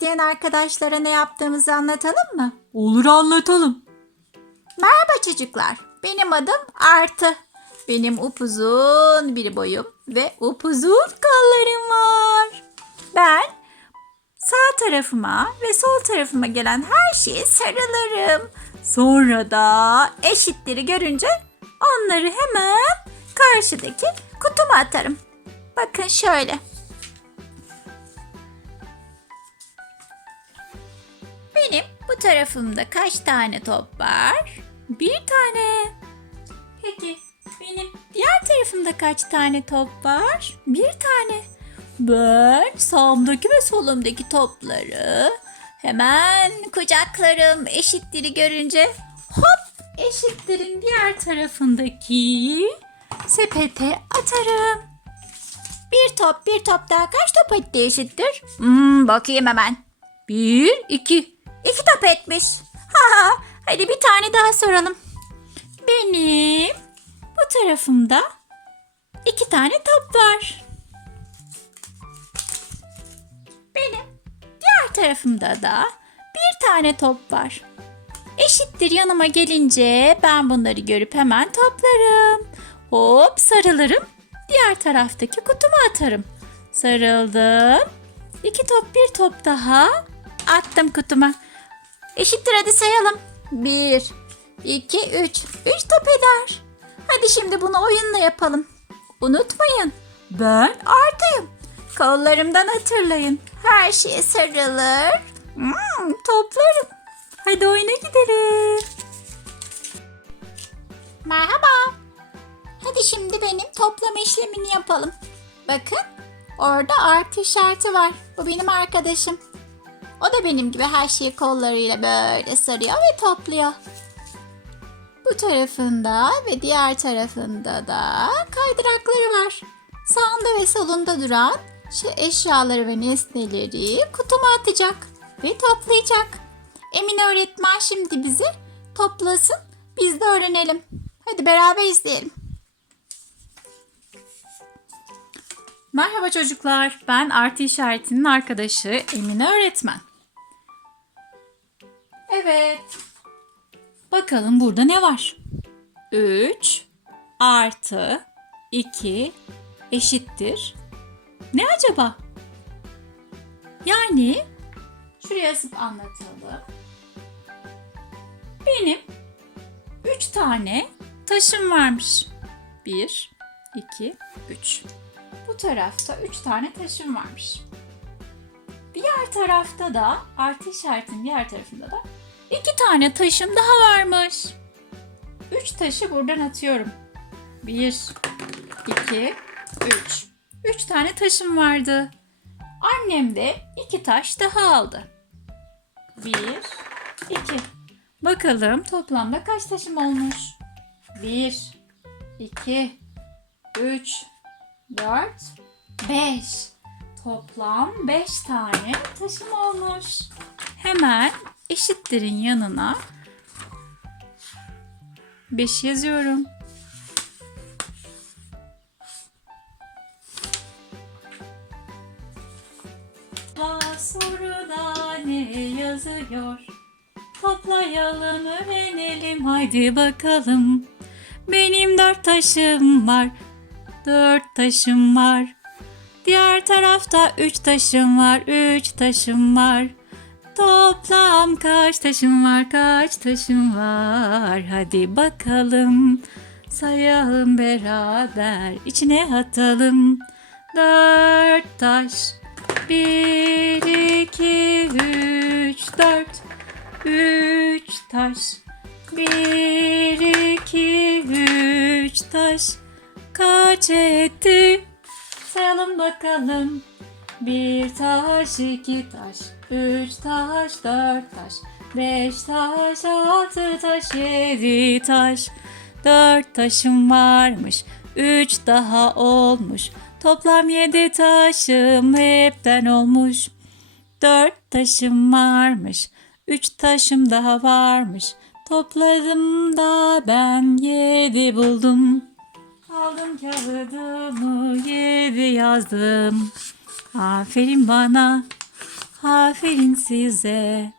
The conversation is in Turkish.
izleyen arkadaşlara ne yaptığımızı anlatalım mı? Olur anlatalım. Merhaba çocuklar. Benim adım Artı. Benim upuzun bir boyum ve upuzun kollarım var. Ben sağ tarafıma ve sol tarafıma gelen her şeye sarılırım. Sonra da eşitleri görünce onları hemen karşıdaki kutuma atarım. Bakın şöyle. Tarafımda kaç tane top var? Bir tane. Peki benim diğer tarafımda kaç tane top var? Bir tane. Ben sağımdaki ve solumdaki topları hemen kucaklarım eşitleri görünce hop eşitlerin diğer tarafındaki sepete atarım. Bir top bir top daha kaç top etti eşittir? Hmm, bakayım hemen. Bir, iki. İki top etmiş. Ha ha. Hadi bir tane daha soralım. Benim bu tarafımda iki tane top var. Benim diğer tarafımda da bir tane top var. Eşittir yanıma gelince ben bunları görüp hemen toplarım. Hop sarılırım. Diğer taraftaki kutuma atarım. Sarıldım. İki top bir top daha attım kutuma. Eşittir hadi sayalım. Bir, iki, üç. Üç top eder. Hadi şimdi bunu oyunla yapalım. Unutmayın. Ben artıyım. Kollarımdan hatırlayın. Her şeye sarılır. Hmm, toplarım. Hadi oyuna gidelim. Merhaba. Hadi şimdi benim toplama işlemini yapalım. Bakın orada artı işareti var. Bu benim arkadaşım. O da benim gibi her şeyi kollarıyla böyle sarıyor ve topluyor. Bu tarafında ve diğer tarafında da kaydırakları var. Sağında ve solunda duran şu eşyaları ve nesneleri kutuma atacak ve toplayacak. Emin öğretmen şimdi bizi toplasın, biz de öğrenelim. Hadi beraber izleyelim. Merhaba çocuklar. Ben artı işaretinin arkadaşı Emine öğretmen. Evet. Bakalım burada ne var? 3 artı 2 eşittir. Ne acaba? Yani şuraya yazıp anlatalım. Benim 3 tane taşım varmış. 1, 2, 3. Bu tarafta 3 tane taşım varmış. Diğer tarafta da artı işaretin diğer tarafında da 2 tane taşım daha varmış. 3 taşı buradan atıyorum. 1, 2, 3. 3 tane taşım vardı. Annem de 2 taş daha aldı. 1, 2. Bakalım toplamda kaç taşım olmuş? 1, 2, 3, 4, 5. Toplam 5 tane taşım olmuş. Hemen eşitlerin yanına 5 yazıyorum. Soruda ne yazıyor? Toplayalım öğrenelim haydi bakalım. Benim dört taşım var. Dört taşım var. Diğer tarafta üç taşım var. Üç taşım var. Toplam kaç taşım var? Kaç taşım var? Hadi bakalım. Sayalım beraber. İçine atalım. Dört taş. Bir, iki, üç, dört. Üç taş. Bir, iki, üç taş. Kaç etti? Sayalım bakalım. Bir taş, iki taş, üç taş, dört taş, beş taş, altı taş, yedi taş. Dört taşım varmış, üç daha olmuş. Toplam yedi taşım hepten olmuş. Dört taşım varmış, üç taşım daha varmış. Topladım da ben yedi buldum. Aldım kağıdımı yedi yazdım. Aferin bana. Aferin size.